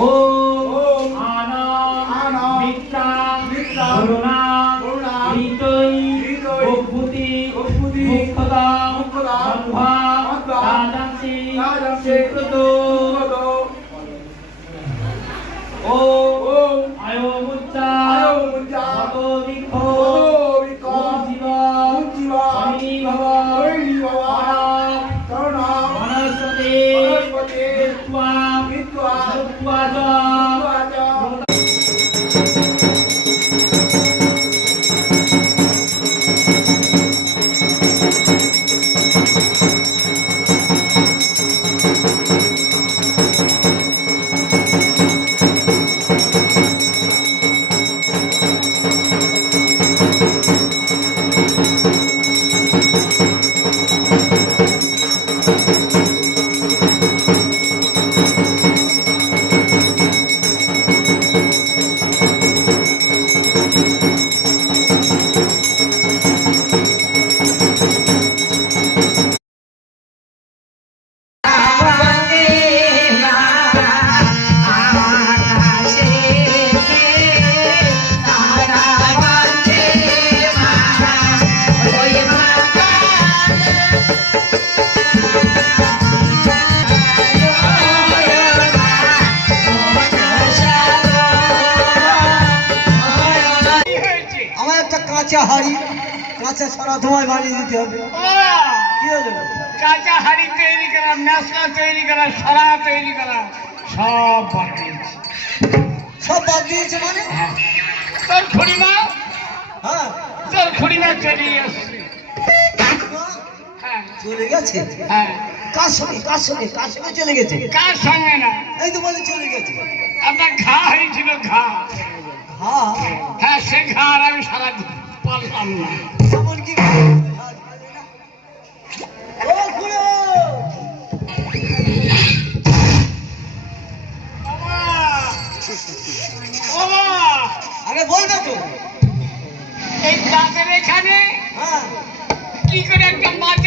ওম আনা মিত্রা করুণা হৃদয় ভূতি মুক্তদা সম্ভা রাজংসি স্বীকৃত ওম আয়োমুচ্চা ভগবিক্ষো জীবা শনি ভব করুণা বনস্পতি মিত্বা কাঁচা হাড়ি কাঁচা সারা ধোঁয়ায় বানিয়ে দিতে হবে। কি হলো? কাঁচা হাড়ি তৈরি করা, মশলা তৈরি করা, সারা তৈরি করা সব বাদ দিয়েছে। সব বাদ দিয়েছে মানে? তোর খুড়িমা, হ্যাঁ তোর খুড়িমা চলে আসছে। হ্যাঁ চলে গেছে। হ্যাঁ কার সঙ্গে কার সঙ্গে কার সঙ্গে চলে গেছে? কার সঙ্গে না, এই তো বলে চলে গেছে। আপনার ঘা হয়েছিল, ঘা। হ্যাঁ হ্যাঁ সে ঘা আর আমি সারা পারলাম না। এমন কি? ও খুড়ো! আরে বলবে তো। এই দাঁতের এখানে হ্যাঁ কি করে একটা মাছ